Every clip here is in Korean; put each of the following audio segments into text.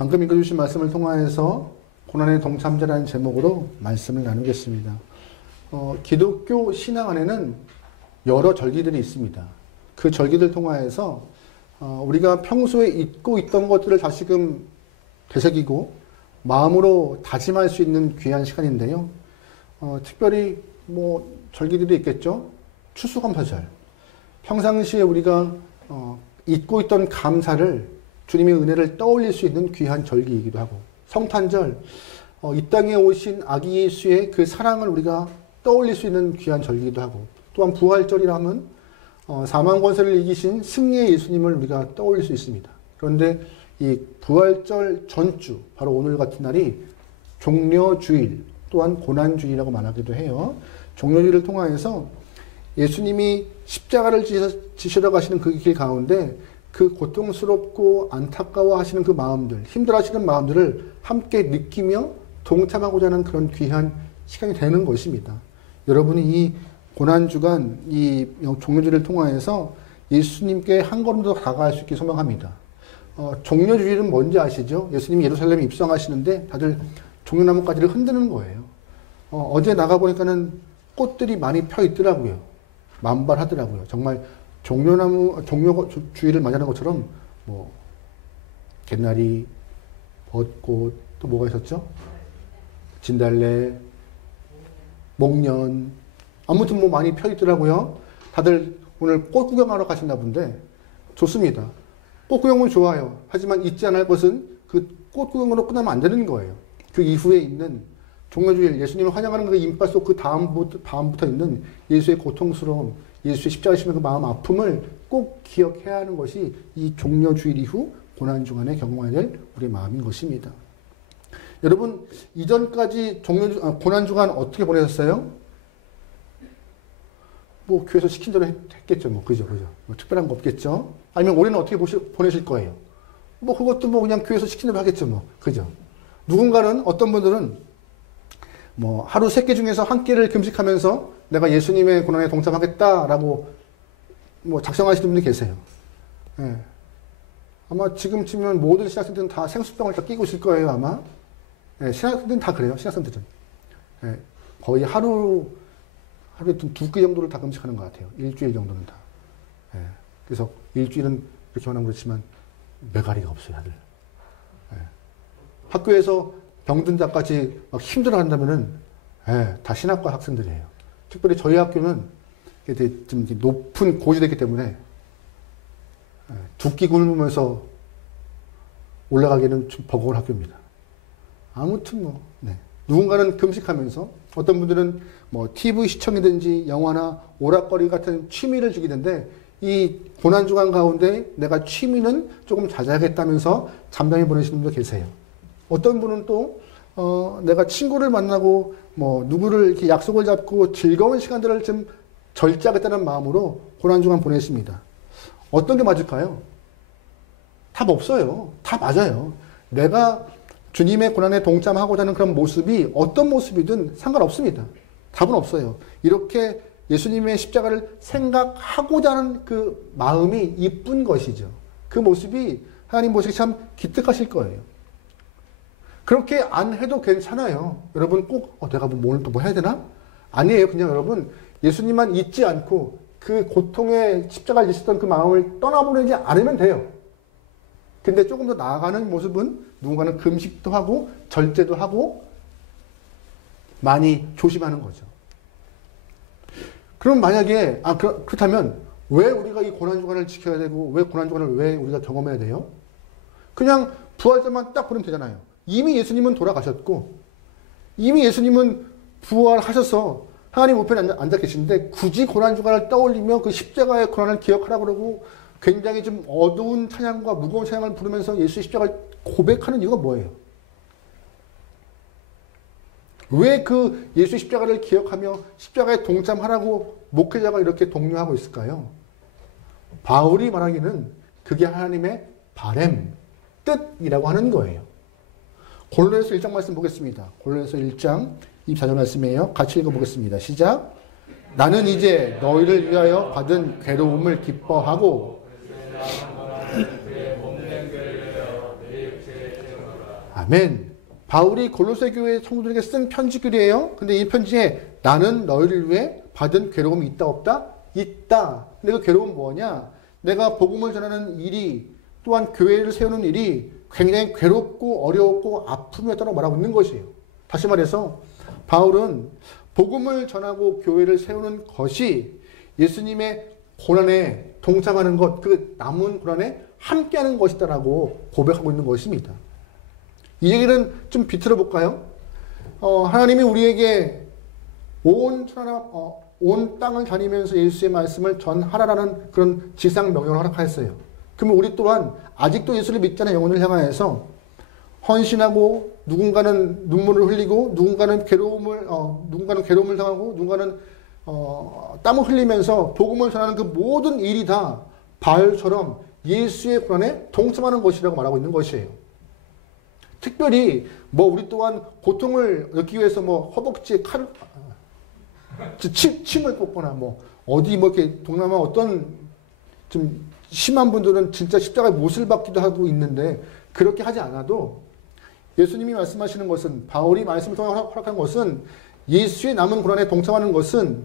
방금 읽어주신 말씀을 통하여서 고난의 동참자라는 제목으로 말씀을 나누겠습니다. 기독교 신앙 안에는 여러 절기들이 있습니다. 그 절기들 통하여서 우리가 평소에 잊고 있던 것들을 다시금 되새기고 마음으로 다짐할 수 있는 귀한 시간인데요. 특별히 절기들이 있겠죠. 추수감사절. 평상시에 우리가 잊고 있던 감사를 주님의 은혜를 떠올릴 수 있는 귀한 절기이기도 하고, 성탄절, 이 땅에 오신 아기 예수의 그 사랑을 우리가 떠올릴 수 있는 귀한 절기이기도 하고, 또한 부활절이라 하면 사망 권세를 이기신 승리의 예수님을 우리가 떠올릴 수 있습니다. 그런데 이 부활절 전주, 바로 오늘 같은 날이 종려주일, 또한 고난주일이라고 말하기도 해요. 종려주일을 통하여서 예수님이 십자가를 지시러 가시는 그 길 가운데 그 고통스럽고 안타까워 하시는 그 마음들, 힘들어 하시는 마음들을 함께 느끼며 동참하고자 하는 그런 귀한 시간이 되는 것입니다. 여러분이 이 고난주간, 이 종려주일을 통하여서 예수님께 한 걸음 더 다가갈 수 있게 소망합니다. 종려주일은 뭔지 아시죠? 예수님이 예루살렘에 입성하시는데 다들 종려나무가지를 흔드는 거예요. 어제 나가보니까는 꽃들이 많이 펴 있더라고요. 만발하더라고요. 정말 종려주일을 맞이하는 것처럼 개나리, 벚꽃, 또 뭐가 있었죠? 진달래, 목련, 아무튼 많이 펴 있더라고요. 다들 오늘 꽃 구경하러 가신다 본데 좋습니다. 꽃 구경은 좋아요. 하지만 잊지 않을 것은 그 꽃 구경으로 끝나면 안 되는 거예요. 그 이후에 있는 종려주일, 예수님을 환영하는 그 인파 속 그 다음부터 있는 예수의 고통스러움, 예수의 십자가심의 그 마음 아픔을 꼭 기억해야 하는 것이 이 종려주일 이후 고난주간에 경험해야 될 우리의 마음인 것입니다. 여러분, 이전까지 고난주간 어떻게 보내셨어요? 교회에서 시킨 대로 했겠죠. 그죠. 특별한 거 없겠죠. 아니면 올해는 어떻게 보내실 거예요? 그것도 그냥 교회에서 시킨 대로 하겠죠. 그죠. 누군가는, 어떤 분들은 하루 3끼 중에서 한 끼를 금식하면서 내가 예수님의 고난에 동참하겠다라고 작정하시는 분들이 계세요. 예. 아마 지금쯤이면 모든 신학생들은 다 생수병을 다 끼고 있을 거예요, 아마. 예, 신학생들은 다 그래요, 신학생들은. 예, 거의 하루에 2끼 정도를 다 금식하는 것 같아요. 일주일 정도는 다. 예, 그래서 일주일은 이렇게 말하면 그렇지만 메가리가 없어요, 다들. 예. 학교에서 병든 자까지 막 힘들어 한다면은, 다 신학과 학생들이에요. 특별히 저희 학교는 좀 높은 고지대이기 때문에 2끼 굶으면서 올라가기는 좀 버거운 학교입니다. 아무튼 누군가는 금식하면서, 어떤 분들은 TV 시청이든지 영화나 오락거리 같은 취미를 즐기는데, 이 고난주간 가운데 내가 취미는 조금 자제하겠다면서 잠잠히 보내시는 분도 계세요. 어떤 분은 또 내가 친구를 만나고 누구를 이렇게 약속을 잡고 즐거운 시간들을 좀 절제하겠다는 마음으로 고난주간 보내십니다. 어떤 게 맞을까요? 답 없어요. 다 맞아요. 내가 주님의 고난에 동참하고자 하는 그런 모습이 어떤 모습이든 상관없습니다. 답은 없어요. 이렇게 예수님의 십자가를 생각하고자 하는 그 마음이 이쁜 것이죠. 그 모습이 하나님 보시기 참 기특하실 거예요. 그렇게 안 해도 괜찮아요. 여러분 꼭 내가 오늘 또 해야 되나? 아니에요. 그냥 여러분 예수님만 잊지 않고 그 고통의 십자가를 지셨던 그 마음을 떠나보내지 않으면 돼요. 근데 조금 더 나아가는 모습은 누군가는 금식도 하고 절제도 하고 많이 조심하는 거죠. 그럼 만약에 그렇다면 왜 우리가 이 고난주간을 지켜야 되고 왜 고난주간을 왜 우리가 경험해야 돼요? 그냥 부활절만 딱 보내면 되잖아요. 이미 예수님은 돌아가셨고 이미 예수님은 부활하셔서 하나님 우편에 앉아 계신데 굳이 고난주간을 떠올리며 그 십자가의 고난을 기억하라고 그러고 굉장히 좀 어두운 찬양과 무거운 찬양을 부르면서 예수의 십자가를 고백하는 이유가 뭐예요? 왜 그 예수의 십자가를 기억하며 십자가에 동참하라고 목회자가 이렇게 독려하고 있을까요? 바울이 말하기는 그게 하나님의 바램, 뜻이라고 하는 거예요. 골로새서 1장 말씀 보겠습니다. 골로새서 1장 24절 말씀이에요. 같이 읽어보겠습니다. 시작. 나는 이제 너희를 위하여 받은 괴로움을 기뻐하고 아멘. 바울이 골로새 교회 성도들에게 쓴 편지글이에요. 근데 이 편지에 나는 너희를 위해 받은 괴로움이 있다 없다? 있다. 근데 그 괴로움은 뭐냐? 내가 복음을 전하는 일이 또한 교회를 세우는 일이 굉장히 괴롭고 어려웠고 아픔이었다고 말하고 있는 것이에요. 다시 말해서 바울은 복음을 전하고 교회를 세우는 것이 예수님의 고난에 동참하는 것, 그 남은 고난에 함께하는 것이다라고 고백하고 있는 것입니다. 이 얘기는 좀 비틀어 볼까요? 하나님이 우리에게 온 땅을 다니면서 예수의 말씀을 전하라라는 그런 지상 명령을 허락하였어요. 그러면 우리 또한 아직도 예수를 믿지 않은 영혼을 향하여서 헌신하고 누군가는 눈물을 흘리고 누군가는 괴로움을 당하고 누군가는 땀을 흘리면서 복음을 전하는 그 모든 일이 다 바울처럼 예수의 고난에 동참하는 것이라고 말하고 있는 것이에요. 특별히 우리 또한 고통을 느끼기 위해서 허벅지에 침을 꽂거나 어디 이렇게 동남아 어떤 좀 심한 분들은 진짜 십자가에 못을 박기도 하고 있는데 그렇게 하지 않아도 예수님이 말씀하시는 것은 바울이 말씀을 통해 허락한 것은 예수의 남은 고난에 동참하는 것은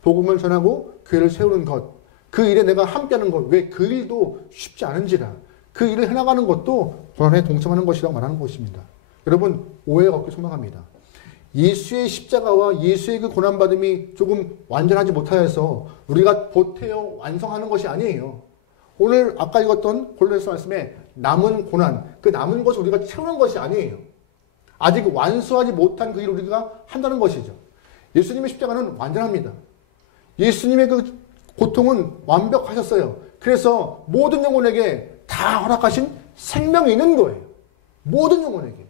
복음을 전하고 교회를 세우는 것, 그 일에 내가 함께하는 것, 왜 그 일도 쉽지 않은지라 그 일을 해나가는 것도 고난에 동참하는 것이라고 말하는 것입니다. 여러분 오해가 없길 소망합니다. 예수의 십자가와 예수의 그 고난받음이 조금 완전하지 못하여서 우리가 보태어 완성하는 것이 아니에요. 오늘 아까 읽었던 골로새 말씀에 남은 고난, 그 남은 것을 우리가 채우는 것이 아니에요. 아직 완수하지 못한 그 일을 우리가 한다는 것이죠. 예수님의 십자가는 완전합니다. 예수님의 그 고통은 완벽하셨어요. 그래서 모든 영혼에게 다 허락하신 생명이 있는 거예요. 모든 영혼에게.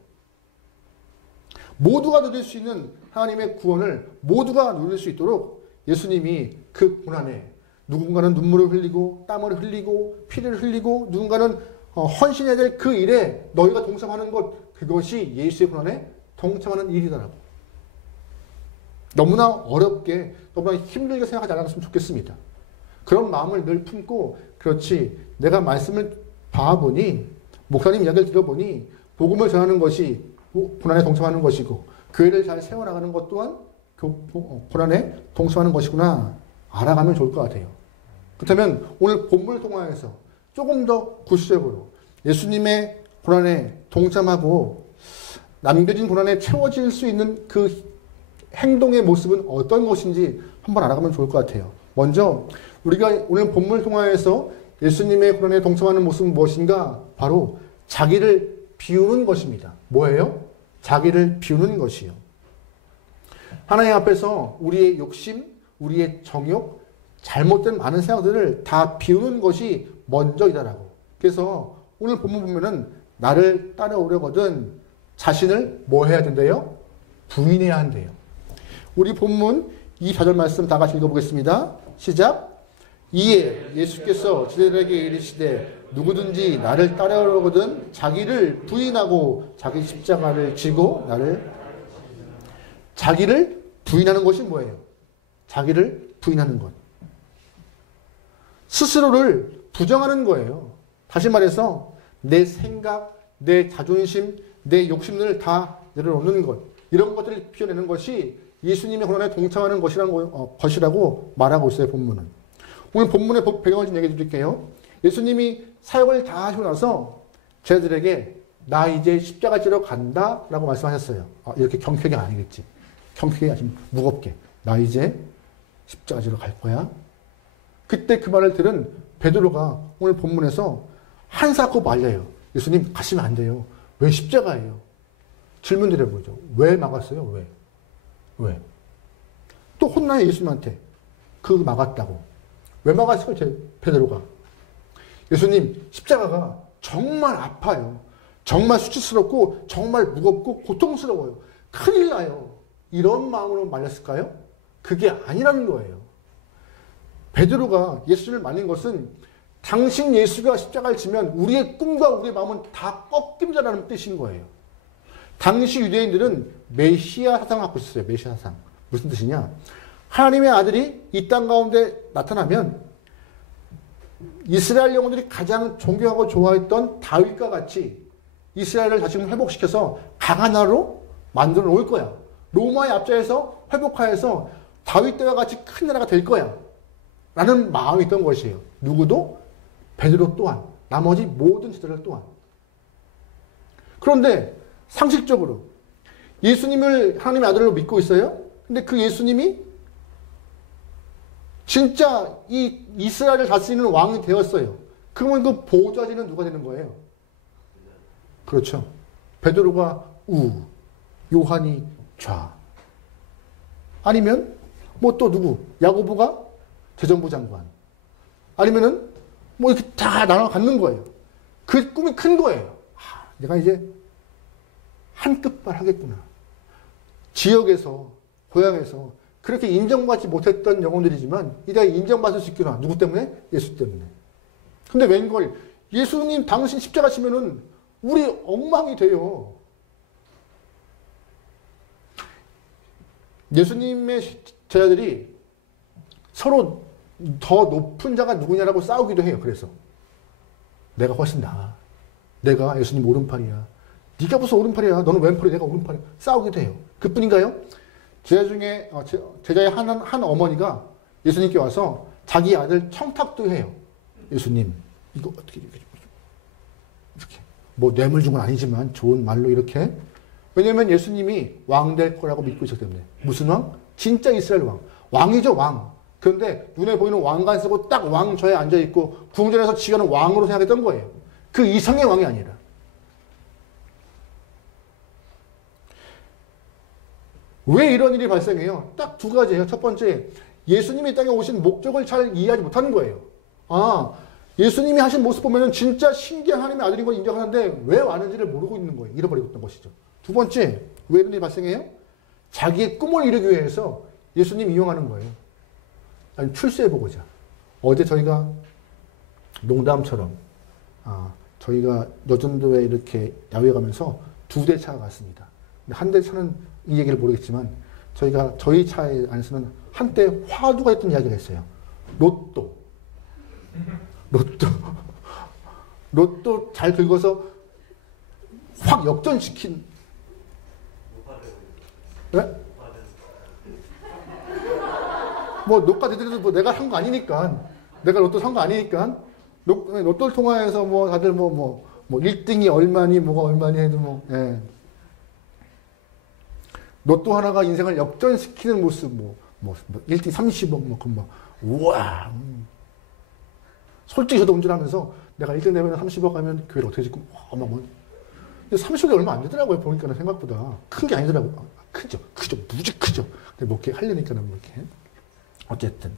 모두가 누릴 수 있는 하나님의 구원을 모두가 누릴 수 있도록 예수님이 그 고난에 누군가는 눈물을 흘리고 땀을 흘리고 피를 흘리고 누군가는 헌신해야 될 그 일에 너희가 동참하는 것, 그것이 예수의 고난에 동참하는 일이다라고. 너무나 어렵게 너무나 힘들게 생각하지 않았으면 좋겠습니다. 그런 마음을 늘 품고 그렇지 내가 말씀을 봐보니 목사님 이야기를 들어보니 복음을 전하는 것이 고난에 동참하는 것이고 교회를 잘 세워나가는 것 또한 고난에 동참하는 것이구나 알아가면 좋을 것 같아요. 그렇다면 오늘 본문을 통하여서 조금 더 구체적으로 예수님의 고난에 동참하고 남겨진 고난에 채워질 수 있는 그 행동의 모습은 어떤 것인지 한번 알아가면 좋을 것 같아요. 먼저 우리가 오늘 본문을 통하여서 예수님의 고난에 동참하는 모습은 무엇인가? 바로 자기를 비우는 것입니다. 뭐예요? 자기를 비우는 것이요. 하나님 앞에서 우리의 욕심, 우리의 정욕, 잘못된 많은 생각들을 다 비우는 것이 먼저이다라고. 그래서 오늘 본문 보면은 나를 따라오려거든 자신을 뭐 해야 된대요? 부인해야 한대요. 우리 본문 24절 말씀 다 같이 읽어보겠습니다. 시작. 이에 예수께서 저들에게 이르시되 누구든지 나를 따라오려거든 자기를 부인하고 자기 십자가를 지고 자기를 부인하는 것이 뭐예요? 자기를 부인하는 것. 스스로를 부정하는 거예요. 다시 말해서 내 생각, 내 자존심, 내 욕심들을 다 내려놓는 것. 이런 것들을 피워내는 것이 예수님의 고난에 동참하는 것이라고 말하고 있어요. 본문은. 오늘 본문의 배경을 좀 얘기해 드릴게요. 예수님이 사역을 다 하시고 나서 제자들에게 나 이제 십자가 지러 간다 라고 말씀하셨어요. 이렇게 경쾌하게 아니겠지. 경쾌하게 아주 무겁게. 나 이제 십자가 지러 갈 거야. 그때 그 말을 들은 베드로가 오늘 본문에서 한사코 말려요. 예수님 가시면 안 돼요. 왜 십자가예요? 질문 드려보죠. 왜 막았어요? 왜? 또 혼나요 예수님한테. 막았다고. 왜 막았어요? 베드로가. 예수님 십자가가 정말 아파요. 정말 수치스럽고 정말 무겁고 고통스러워요. 큰일 나요. 이런 마음으로 말렸을까요? 그게 아니라는 거예요. 베드로가 예수를 말린 것은 당신 예수가 십자가를 지면 우리의 꿈과 우리의 마음은 다 꺾임자라는 뜻인 거예요. 당시 유대인들은 메시아 사상을 갖고 있었어요. 메시아 사상. 무슨 뜻이냐? 하나님의 아들이 이 땅 가운데 나타나면 이스라엘 영혼들이 가장 존경하고 좋아했던 다윗과 같이 이스라엘을 다시금 회복시켜서 강한 나라로 만들어 놓을 거야. 로마의 압제에서 회복하여서 다윗 때와 같이 큰 나라가 될 거야. 라는 마음이 있던 것이에요. 누구도? 베드로 또한, 나머지 모든 제자들 또한. 그런데 상식적으로 예수님을 하나님의 아들로 믿고 있어요. 근데 그 예수님이 진짜 이 이스라엘을 다스리는 왕이 되었어요. 그러면 그 보좌진은 누가 되는 거예요? 그렇죠. 베드로가 우, 요한이 좌. 아니면 뭐 또 누구? 야고보가 재정부 장관. 아니면은 뭐 이렇게 다 나눠 갖는 거예요. 그 꿈이 큰 거예요. 내가 이제 한 끗발 하겠구나. 지역에서, 고향에서 그렇게 인정받지 못했던 영혼들이지만 이제 인정받을 수 있구나. 누구 때문에? 예수 때문에. 근데 웬걸 예수님 당신 십자가 지면은 우리 엉망이 돼요. 예수님의 제자들이 서로 더 높은 자가 누구냐라고 싸우기도 해요. 그래서 내가 훨씬 나아. 내가 예수님 오른팔이야. 네가 무슨 오른팔이야. 너는 왼팔이 내가 오른팔이야. 싸우기도 해요. 그뿐인가요? 제자 중에 제자의 한 어머니가 예수님께 와서 자기 아들 청탁도 해요. 예수님 이거 어떻게 이렇게 뭐 뇌물 준 건 아니지만 좋은 말로 이렇게. 왜냐면 예수님이 왕 될 거라고 믿고 있었기 때문에. 무슨 왕? 진짜 이스라엘 왕. 왕이죠, 왕. 그런데 눈에 보이는 왕관 쓰고 딱 왕좌에 앉아있고 궁전에서 지가는 왕으로 생각했던 거예요. 그 이성의 왕이 아니라. 왜 이런 일이 발생해요? 딱 두 가지예요. 첫 번째, 예수님이 이 땅에 오신 목적을 잘 이해하지 못하는 거예요. 예수님이 하신 모습 보면 진짜 신기한 하나님의 아들인 걸 인정하는데 왜 왔는지를 모르고 있는 거예요. 잃어버리고 있던 것이죠. 두 번째, 왜 이런 일이 발생해요? 자기의 꿈을 이루기 위해서 예수님 이용하는 거예요. 아니, 출세해보고자. 어제 저희가 농담처럼 저희가 여전도에 이렇게 야외 가면서 2대 차가 갔습니다. 한 대 차는 이 얘기를 모르겠지만 저희가 저희 차에 안에서는 한때 화두가 있던 이야기를 했어요. 로또 잘 긁어서 확 역전시킨. 네? 뭐 녹화 되더라도 뭐 내가 산 거 아니니까. 내가 로또 산 거 아니니까. 로또를 통화해서 뭐 다들 뭐 1등이 얼마니 뭐가 얼마니 해도 뭐. 예. 로또 하나가 인생을 역전시키는 모습, 1등 30억, 우와. 솔직히 저도 운전하면서 내가 1등 되면 30억 하면 교회를 어떻게 짓고, 근데 30억이 얼마 안 되더라고요. 보니까는 생각보다. 큰 게 아니더라고요. 크죠. 무지 크죠. 근데 뭐 이렇게 하려니까는 뭐 이렇게. 어쨌든.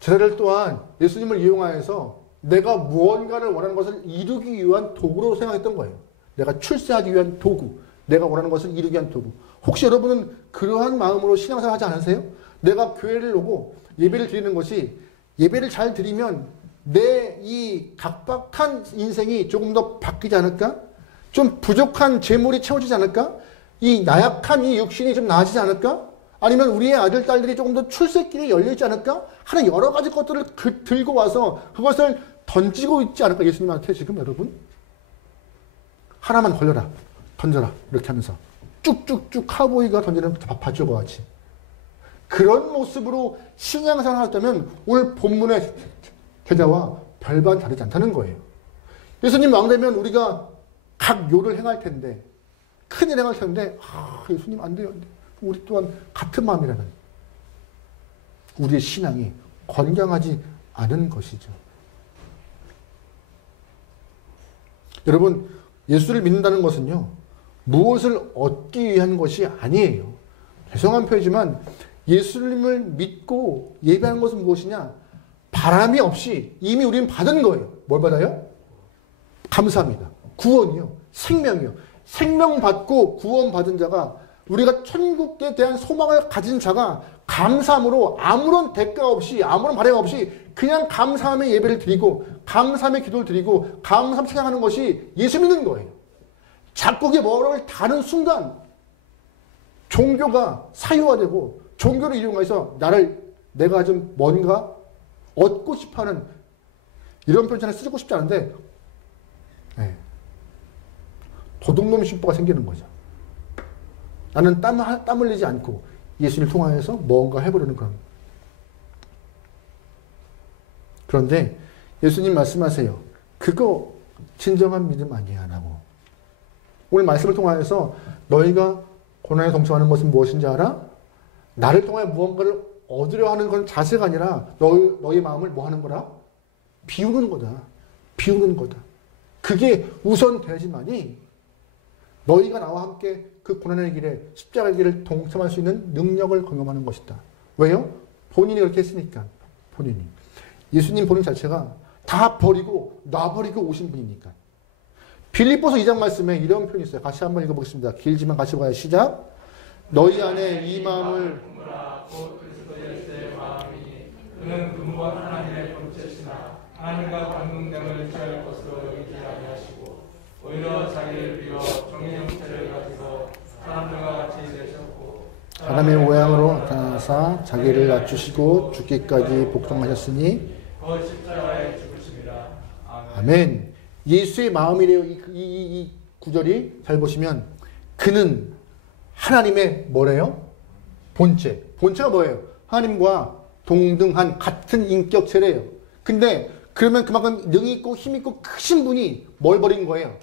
제자들 또한 예수님을 이용하여서 내가 무언가를 원하는 것을 이루기 위한 도구로 생각했던 거예요. 내가 출세하기 위한 도구. 내가 원하는 것을 이루기 위한 도구. 혹시 여러분은 그러한 마음으로 신앙생활 하지 않으세요? 내가 교회를 오고 예배를 드리는 것이 예배를 잘 드리면 내 이 각박한 인생이 조금 더 바뀌지 않을까? 좀 부족한 재물이 채워지지 않을까? 이 나약한 이 육신이 좀 나아지지 않을까? 아니면 우리의 아들, 딸들이 조금 더 출세길이 열리지 않을까? 하는 여러 가지 것들을 들고 와서 그것을 던지고 있지 않을까? 예수님한테 지금 여러분? 하나만 걸려라. 던져라. 이렇게 하면서 쭉쭉쭉 카우보이가 던지는 밧줄과 같이 그런 모습으로 신앙생활을 하였다면 오늘 본문의 제자와 별반 다르지 않다는 거예요. 예수님 왕 되면 우리가 각 요를 행할 텐데 큰일 행할 텐데 예수님 안 돼요. 우리 또한 같은 마음이라면 우리의 신앙이 건강하지 않은 것이죠. 여러분 예수를 믿는다는 것은요. 무엇을 얻기 위한 것이 아니에요. 죄송한 표현이지만 예수님을 믿고 예배하는 것은 무엇이냐? 바람이 없이 이미 우리는 받은 거예요. 뭘 받아요? 감사합니다. 구원이요. 생명이요. 생명 받고 구원 받은 자가 우리가 천국에 대한 소망을 가진 자가 감사함으로 아무런 대가 없이 아무런 발행 없이 그냥 감사함의 예배를 드리고 감사함의 기도를 드리고 감사함 찬양하는 것이 예수 믿는 거예요. 자꾸 뭐를 다른 순간 종교가 사유화되고 종교를 이용해서 내가 좀 뭔가 얻고 싶어하는 이런 표현 잘 쓰고 싶지 않은데 도둑놈 심보가 생기는 거죠. 나는 땀 흘리지 않고 예수님을 통하여서 뭔가 해보려는 그런. 그런데 예수님 말씀하세요. 그거 진정한 믿음 아니야 라고. 오늘 말씀을 통하여서 너희가 고난에 동참하는 것은 무엇인지 알아? 나를 통해 무언가를 얻으려 하는 건 자세가 아니라 너희 마음을 뭐 하는 거라? 비우는 거다. 비우는 거다. 그게 우선되지만이 너희가 나와 함께 그 고난의 길에 십자가의 길을 동참할 수 있는 능력을 경험하는 것이다. 왜요? 본인이 그렇게 했으니까. 본인이. 예수님 본인 자체가 다 버리고 놔버리고 오신 분이니까. 빌립보서 2장 말씀에 이런 표현이 있어요. 같이 한번 읽어보겠습니다. 길지만 같이 봐요. 시작. 너희 안에 이 마음을 그는 근본 하나님의 본체시나 하나님과 관계됨을 취할 것으로 여기지 아니하시고 오히려 자기를 비워 종의 형체를 가지고 사람들과 같이 되셨고 사람의 모양으로 나타나사 자기를 낮추시고 죽기까지 복종하셨으니 그 십자가에 죽으심이라. 아멘. 예수의 마음이래요. 이 구절이 잘 보시면 그는 하나님의 뭐래요? 본체. 본체가 뭐예요? 하나님과 동등한 같은 인격체래요. 근데 그러면 그만큼 능이 있고 힘 있고 크신 분이 뭘 버린 거예요?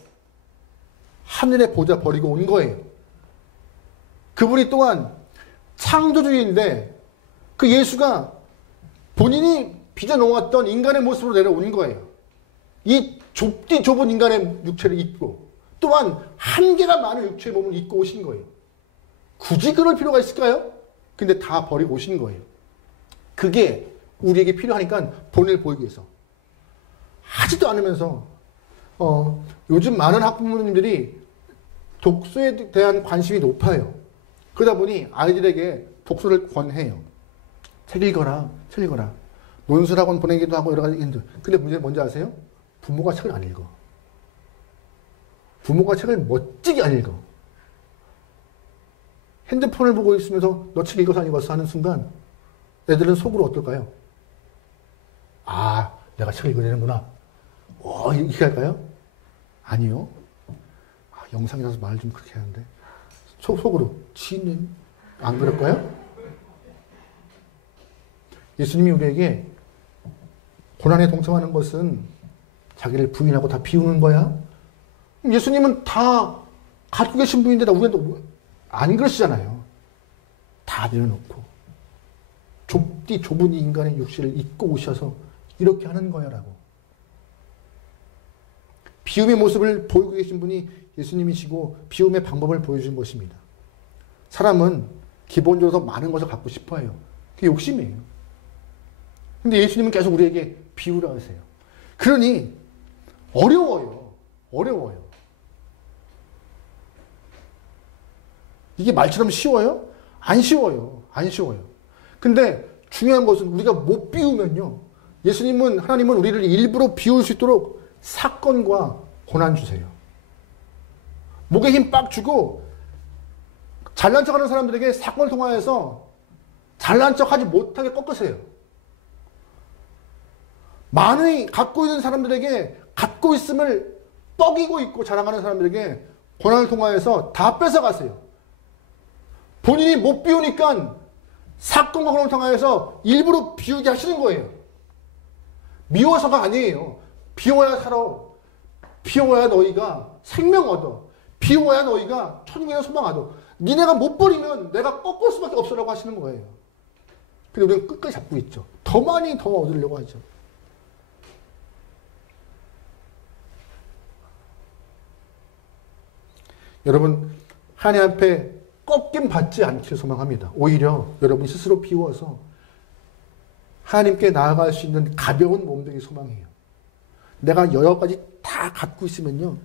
하늘의 보좌 버리고 온 거예요. 그분이 또한 창조주인데 그 예수가 본인이 빚어놓았던 인간의 모습으로 내려온 거예요. 이 좁디 좁은 인간의 육체를 입고 또한 한계가 많은 육체의 몸을 입고 오신 거예요. 굳이 그럴 필요가 있을까요? 근데 다 버리고 오신 거예요. 그게 우리에게 필요하니까 본을 보이기 위해서. 하지도 않으면서 요즘 많은 학부모님들이 독서에 대한 관심이 높아요. 그러다 보니 아이들에게 독서를 권해요. 책 읽어라. 책 읽어라. 논술학원 보내기도 하고 여러 가지 힘들. 근데 문제는 뭔지 아세요? 부모가 책을 안 읽어. 부모가 책을 멋지게 안 읽어. 핸드폰을 보고 있으면서 너 책 읽어서 안 읽었어 하는 순간 애들은 속으로 어떨까요? 아, 내가 책을 읽어야 되는구나. 이렇게 할까요? 아니요. 영상이라서 말 좀 그렇게 하는데 속으로 지는 안 그럴까요? 예수님이 우리에게 고난에 동참하는 것은 자기를 부인하고 다 비우는 거야? 예수님은 다 갖고 계신 분인데 우리는 안 그러시잖아요. 다 내려놓고 좁은 인간의 육신을 입고 오셔서 이렇게 하는 거야 라고. 비움의 모습을 보이고 계신 분이 예수님이시고 비움의 방법을 보여주신 것입니다. 사람은 기본적으로 많은 것을 갖고 싶어 해요. 그게 욕심이에요. 근데 예수님은 계속 우리에게 비우라 하세요. 그러니 어려워요. 이게 말처럼 쉬워요? 안 쉬워요. 근데 중요한 것은 우리가 못 비우면요. 하나님은 우리를 일부러 비울 수 있도록 사건과 고난 주세요. 목에 힘 빡 주고 잘난 척하는 사람들에게 사건을 통하여서 잘난 척하지 못하게 꺾으세요. 많이 갖고 있는 사람들에게 갖고 있음을 뻐기고 있고 자랑하는 사람들에게 고난을 통하여서 다 뺏어가세요. 본인이 못 비우니까 사건과 고난을 통하여서 일부러 비우게 하시는 거예요. 미워서가 아니에요. 비워야 살아. 비워야 너희가 생명 얻어. 비워야 너희가 천국에 소망 얻어. 니네가 못 버리면 내가 꺾을 수밖에 없어라고 하시는 거예요. 근데 우리는 끝까지 잡고 있죠. 더 많이 더 얻으려고 하죠. 여러분, 하나님 앞에 꺾임 받지 않기를 소망합니다. 오히려 여러분이 스스로 비워서 하나님께 나아갈 수 있는 가벼운 몸 되기 소망해요. 내가 여러 가지 다 갖고 있으면요.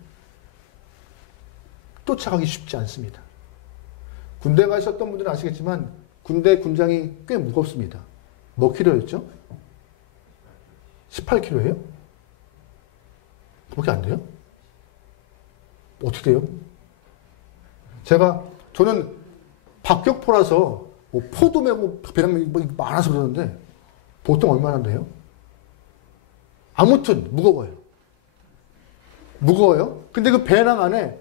쫓아가기 쉽지 않습니다. 군대 가셨던 분들은 아시겠지만 군대 군장이 꽤 무겁습니다. 몇 킬로였죠? 18킬로예요? 그렇게 안 돼요? 어떻게 돼요? 저는 박격포라서 뭐 포도 메고 배낭 메고 많아서 그러는데 보통 얼마나 돼요? 아무튼 무거워요. 근데 그 배낭 안에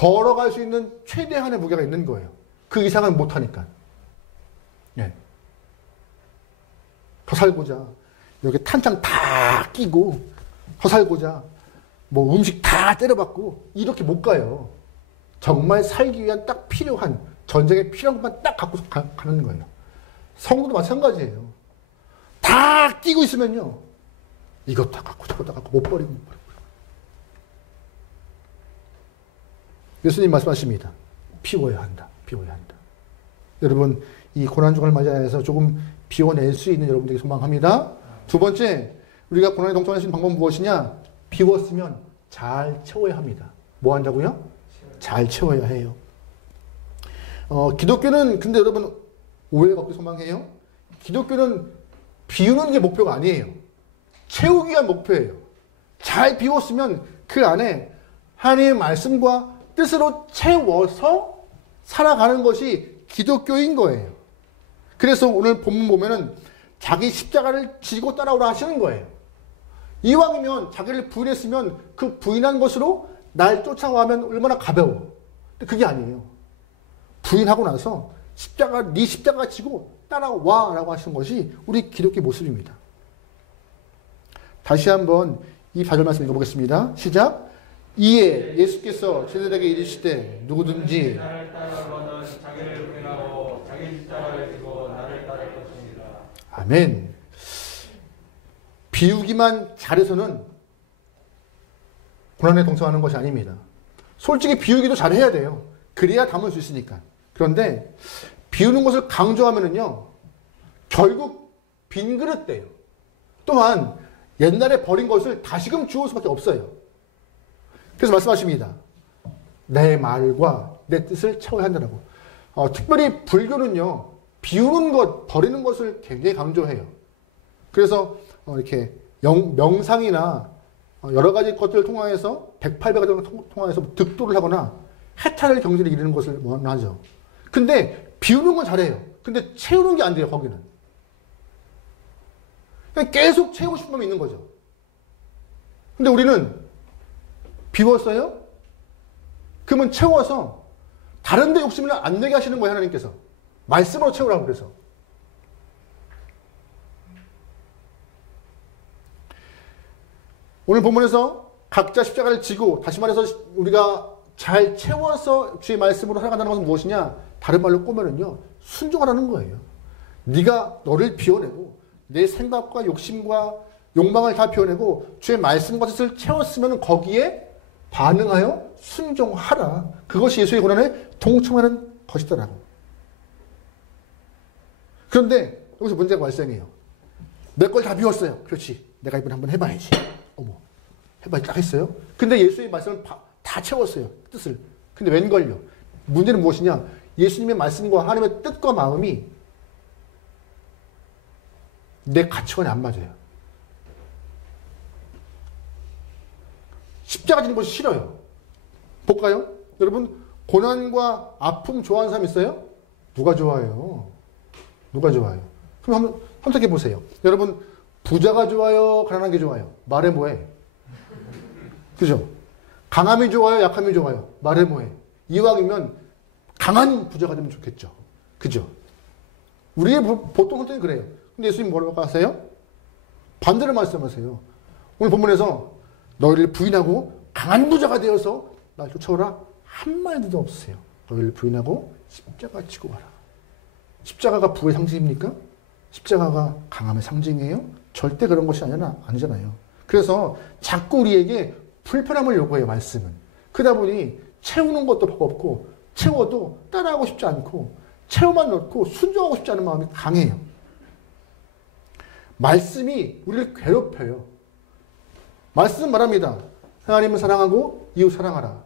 걸어갈 수 있는 최대한의 무게가 있는 거예요. 그 이상은 못하니까. 예. 더 살고자 여기 탄창 다 끼고 더 살고자 뭐 음식 다 때려박고 이렇게 못 가요. 정말 살기 위한 딱 필요한 전쟁에 필요한 것만 딱 갖고 가는 거예요. 성도도 마찬가지예요. 다 끼고 있으면요. 이것 다 갖고 저것 다 갖고 못 버리고. 예수님 말씀하십니다. 비워야 한다. 비워야 한다. 여러분 이 고난주간을 맞이해서 조금 비워낼 수 있는 여러분들에게 소망합니다. 두 번째, 우리가 고난에 동참할 수 있는 방법은 무엇이냐? 비웠으면 잘 채워야 합니다. 뭐 한다고요? 잘 채워야 해요. 기독교는 근데 여러분 오해가 없길 소망해요. 기독교는 비우는 게 목표가 아니에요. 채우기 위한 목표예요. 잘 비웠으면 그 안에 하나님의 말씀과 뜻으로 채워서 살아가는 것이 기독교인 거예요. 그래서 오늘 본문 보면은 자기 십자가를 지고 따라오라 하시는 거예요. 이왕이면 자기를 부인했으면 그 부인한 것으로 날 쫓아가면 얼마나 가벼워. 근데 그게 아니에요. 부인하고 나서 네 십자가 지고 따라와 라고 하시는 것이 우리 기독교 모습입니다. 다시 한번 이 4절 말씀 읽어보겠습니다. 시작. 이에 예수께서 제자들에게 이르시되 누구든지 나를 따르거든 자기를 부인하고 자기 십자가를 지고 나를 따를 것입니다. 아멘. 비우기만 잘해서는 고난에 동참하는 것이 아닙니다. 솔직히 비우기도 잘해야 돼요. 그래야 담을 수 있으니까. 그런데 비우는 것을 강조하면은요, 결국 빈 그릇 돼요. 또한 옛날에 버린 것을 다시금 주울 수밖에 없어요. 그래서 말씀하십니다. 내 말과 내 뜻을 채워야 한다고. 특별히 불교는요, 비우는 것, 버리는 것을 굉장히 강조해요. 그래서 이렇게 명상이나 여러 가지 것들을 통해서 108배가 통해서 득도를 하거나 해탈을 경지를 이루는 것을 원하죠. 근데 비우는 건 잘해요. 근데 채우는 게 안 돼요, 거기는. 그냥 계속 채우고 싶은 마음이 있는 거죠. 근데 우리는 비웠어요? 그러면 채워서 다른 데 욕심을 안 내게 하시는 거예요, 하나님께서. 말씀으로 채우라고 그래서. 오늘 본문에서 각자 십자가를 지고, 다시 말해서 우리가 잘 채워서 주의 말씀으로 살아간다는 것은 무엇이냐? 다른 말로 꼬면은요, 순종하라는 거예요. 네가 너를 비워내고 내 생각과 욕심과 욕망을 다 비워내고 주의 말씀과 뜻을 채웠으면 거기에 반응하여 순종하라. 그것이 예수의 고난에 동참하는 것이더라고. 그런데 여기서 문제가 발생해요. 내 걸 다 비웠어요. 그렇지. 내가 이번에 한번 해봐야지. 어머, 해봐야지. 딱 했어요. 근데 예수의 말씀을 다 채웠어요. 뜻을. 근데 웬걸요? 문제는 무엇이냐? 예수님의 말씀과 하나님의 뜻과 마음이 내 가치관에 안 맞아요. 십자가 지는 것이 싫어요. 볼까요? 여러분, 고난과 아픔 좋아하는 사람 있어요? 누가 좋아해요? 누가 좋아해요? 그럼 한번 선택해 보세요. 여러분, 부자가 좋아요? 가난한 게 좋아요? 말해 뭐해? 그죠? 강함이 좋아요? 약함이 좋아요? 말해 뭐해? 이왕이면 강한 부자가 되면 좋겠죠. 그죠? 우리의 보통 선택은 그래요. 근데 예수님 뭐라고 하세요? 반대로 말씀하세요. 오늘 본문에서 너희를 부인하고 강한 부자가 되어서 날 쫓아오라 한마디도 없으세요. 너희를 부인하고 십자가 지고 와라. 십자가가 부의 상징입니까? 십자가가 강함의 상징이에요? 절대 그런 것이 아니잖아요. 그래서 자꾸 우리에게 불편함을 요구해요, 말씀은. 그러다 보니 채우는 것도 버겁고 채워도 따라하고 싶지 않고 채워만 넣고 순종하고 싶지 않은 마음이 강해요. 말씀이 우리를 괴롭혀요. 말씀은 말합니다. 하나님을 사랑하고 이웃 사랑하라.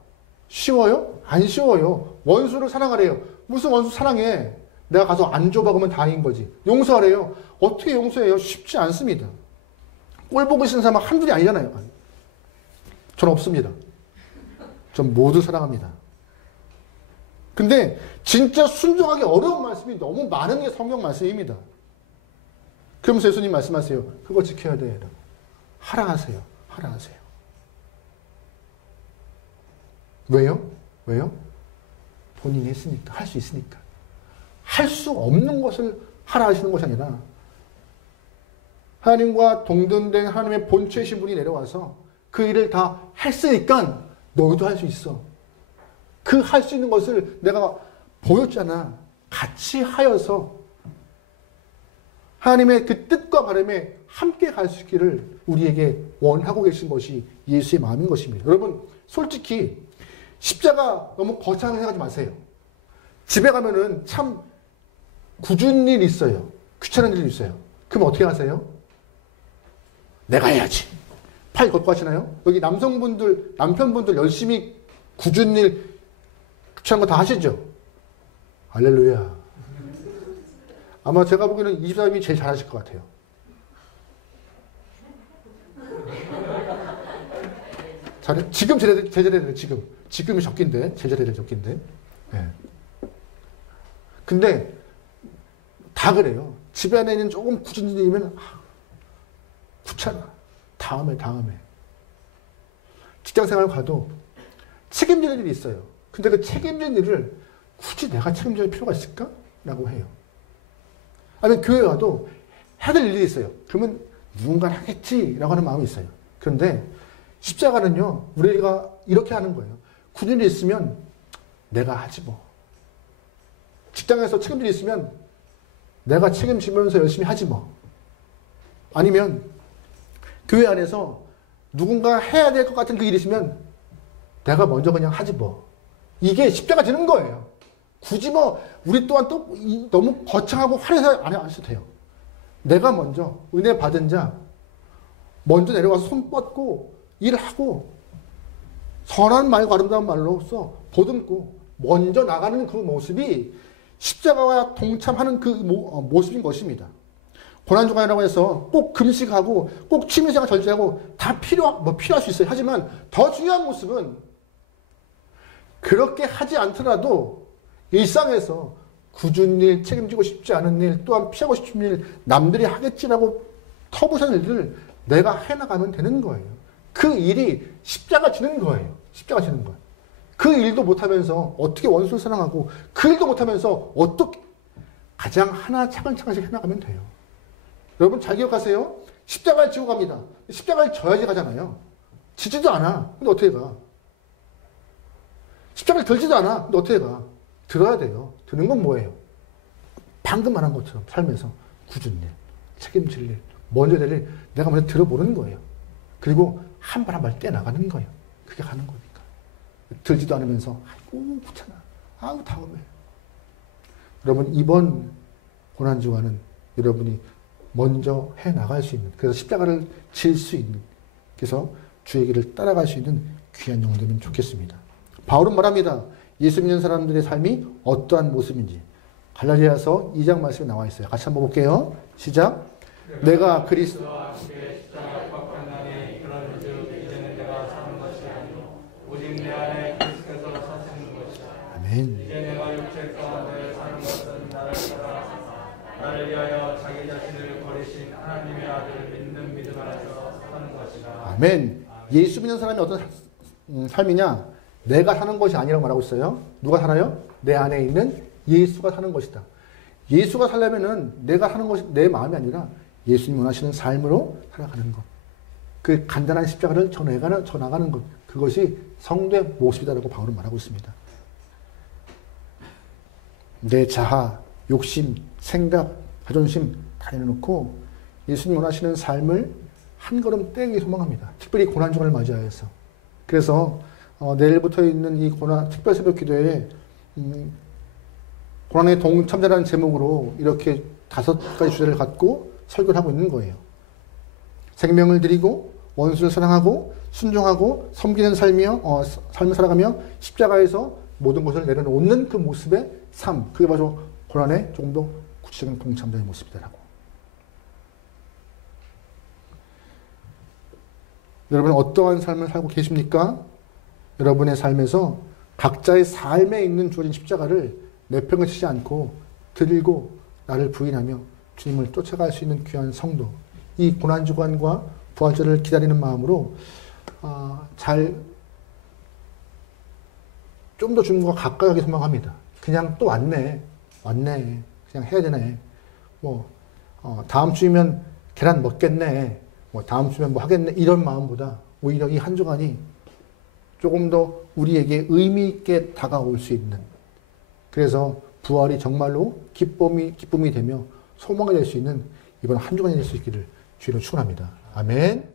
쉬워요? 안 쉬워요. 원수를 사랑하래요. 무슨 원수 사랑해? 내가 가서 안 줘박으면 다행인 거지. 용서하래요. 어떻게 용서해요? 쉽지 않습니다. 꼴 보고 싶은 사람은 한둘이 아니잖아요. 전 없습니다. 전 모두 사랑합니다. 근데 진짜 순종하기 어려운 말씀이 너무 많은 게 성경 말씀입니다. 그러면서 예수님 말씀하세요. 그거 지켜야 돼. 하라 하세요. 하라 하세요. 왜요? 왜요? 본인이 했으니까, 할 수 있으니까. 할 수 없는 것을 하라 하시는 것이 아니라 하나님과 동등된 하나님의 본체이신 분이 내려와서 그 일을 다 했으니까 너희도 할 수 있어. 그 할 수 있는 것을 내가 보였잖아. 같이 하여서 하나님의 그 뜻과 바람에 함께 갈 수 있기를 우리에게 원하고 계신 것이 예수의 마음인 것입니다. 여러분, 솔직히 십자가 너무 거창하게 생각하지 마세요. 집에 가면은 참 굳은 일 있어요. 귀찮은 일 있어요. 그럼 어떻게 하세요? 내가 해야지. 팔 걷고 하시나요? 여기 남성분들, 남편분들 열심히 굳은 일, 귀찮은 거 다 하시죠? 할렐루야. 아마 제가 보기에는 이 사람이 제일 잘하실 것 같아요. 잘해? 지금 제일 잘해야 돼요, 지금. 지금이 적긴데, 제일 잘해야 될 적긴데. 네. 근데, 다 그래요. 집에 안에 있는 조금 굳은 일이면, 귀찮아. 다음에. 직장 생활 가도 책임질 일이 있어요. 근데 그 책임질 일을 굳이 내가 책임질 필요가 있을까? 라고 해요. 아니면 교회 와도 해야 될 일이 있어요. 그러면 누군가 하겠지 라고 하는 마음이 있어요. 그런데 십자가는요, 우리가 이렇게 하는 거예요. 굳은 일이 있으면 내가 하지 뭐. 직장에서 책임질 일이 있으면 내가 책임지면서 열심히 하지 뭐. 아니면 교회 안에서 누군가 해야 될 것 같은 그 일이 있으면 내가 먼저 그냥 하지 뭐. 이게 십자가 지는 거예요. 굳이 뭐 우리 또한 또 너무 거창하고 화려해서 안 하셔도 돼요. 내가 먼저 은혜 받은 자 먼저 내려와서 손 뻗고 일하고 선한 말과 아름다운 말로써 보듬고 먼저 나가는 그 모습이 십자가와 동참하는 그 모습인 것입니다. 고난주간이라고 해서 꼭 금식하고 꼭 취미생활 절제하고 다 필요할 수 있어요. 하지만 더 중요한 모습은 그렇게 하지 않더라도 일상에서 굳은 일, 책임지고 싶지 않은 일, 또한 피하고 싶은 일, 남들이 하겠지라고 터부시는 일들을 내가 해나가면 되는 거예요. 그 일이 십자가 지는 거예요. 십자가 지는 거예요. 그 일도 못하면서 어떻게 원수를 사랑하고 그 일도 못하면서 어떻게 가장 하나 차근차근씩 해나가면 돼요. 여러분 잘 기억하세요. 십자가를 지고 갑니다. 십자가를 져야지 가잖아요. 지지도 않아. 근데 어떻게 가? 십자가를 들지도 않아. 근데 어떻게 가? 들어야 돼요. 드는 건 뭐예요? 방금 말한 것처럼 삶에서 굳은 일, 책임질 일, 먼저 될 일, 내가 먼저 들어보는 거예요. 그리고 한 발 한 발 떼나가는 거예요. 그게 가는 거니까. 들지도 않으면서 아이고 귀찮아. 아우 다음에. 여러분 이번 고난주간은 여러분이 먼저 해나갈 수 있는, 그래서 십자가를 질 수 있는, 그래서 주의 길을 따라갈 수 있는 귀한 영혼되면 좋겠습니다. 바울은 말합니다. 예수 믿는 사람들의 삶이 어떠한 모습인지. 갈라디아서 2장 말씀에 나와 있어요. 같이 한번 볼게요. 시작. 내가 그리스도와 함께 십자가에 박한다니 그런즉 이제는 내가 사는 것이 아니요 오직 내 안에 그리스도께서 사시는 것이다. 아멘. 이제 내가 육체 가운데 사는 것은 나를 따라 나를 위하여 자기 자신을 버리신 하나님의 아들을 믿는 믿음 안에서 사는 것이다. 아멘. 예수 믿는 사람이 어떤 삶이냐? 내가 사는 것이 아니라고 말하고 있어요. 누가 살아요? 내 안에 있는 예수가 사는 것이다. 예수가 살려면은 내가 사는 것이 내 마음이 아니라 예수님 원하시는 삶으로 살아가는 것. 그 간단한 십자가를 전나가는 것. 그것이 성도의 모습이다라고 바울은 말하고 있습니다. 내 자아, 욕심, 생각, 자존심 다 내려놓고 예수님 원하시는 삶을 한 걸음 떼기 소망합니다. 특별히 고난주간을 맞이하여서. 그래서 내일부터 있는 이 특별 새벽 기도에 고난의 동참자라는 제목으로 이렇게 5가지 주제를 갖고 설교를 하고 있는 거예요. 생명을 드리고 원수를 사랑하고 순종하고 섬기는 삶을 살아가며 십자가에서 모든 것을 내려놓는 그 모습의 삶, 그게 바로 고난의 조금 더 구체적인 동참자의 모습이다라고. 여러분 어떠한 삶을 살고 계십니까? 여러분의 삶에서 각자의 삶에 있는 주어진 십자가를 내팽개치지 않고 들고 나를 부인하며 주님을 쫓아갈 수 있는 귀한 성도, 이 고난주간과 부활절을 기다리는 마음으로 잘 좀 더 주님과 가까이 하게 소망합니다. 그냥 또 왔네. 그냥 해야 되네. 다음 주이면 계란 먹겠네. 다음 주면 뭐 하겠네. 이런 마음보다 오히려 이 한 주간이 조금 더 우리에게 의미 있게 다가올 수 있는, 그래서 부활이 정말로 기쁨이 되며 소망이 될 수 있는 이번 한 주간이 될 수 있기를 주로 축원합니다. 아멘.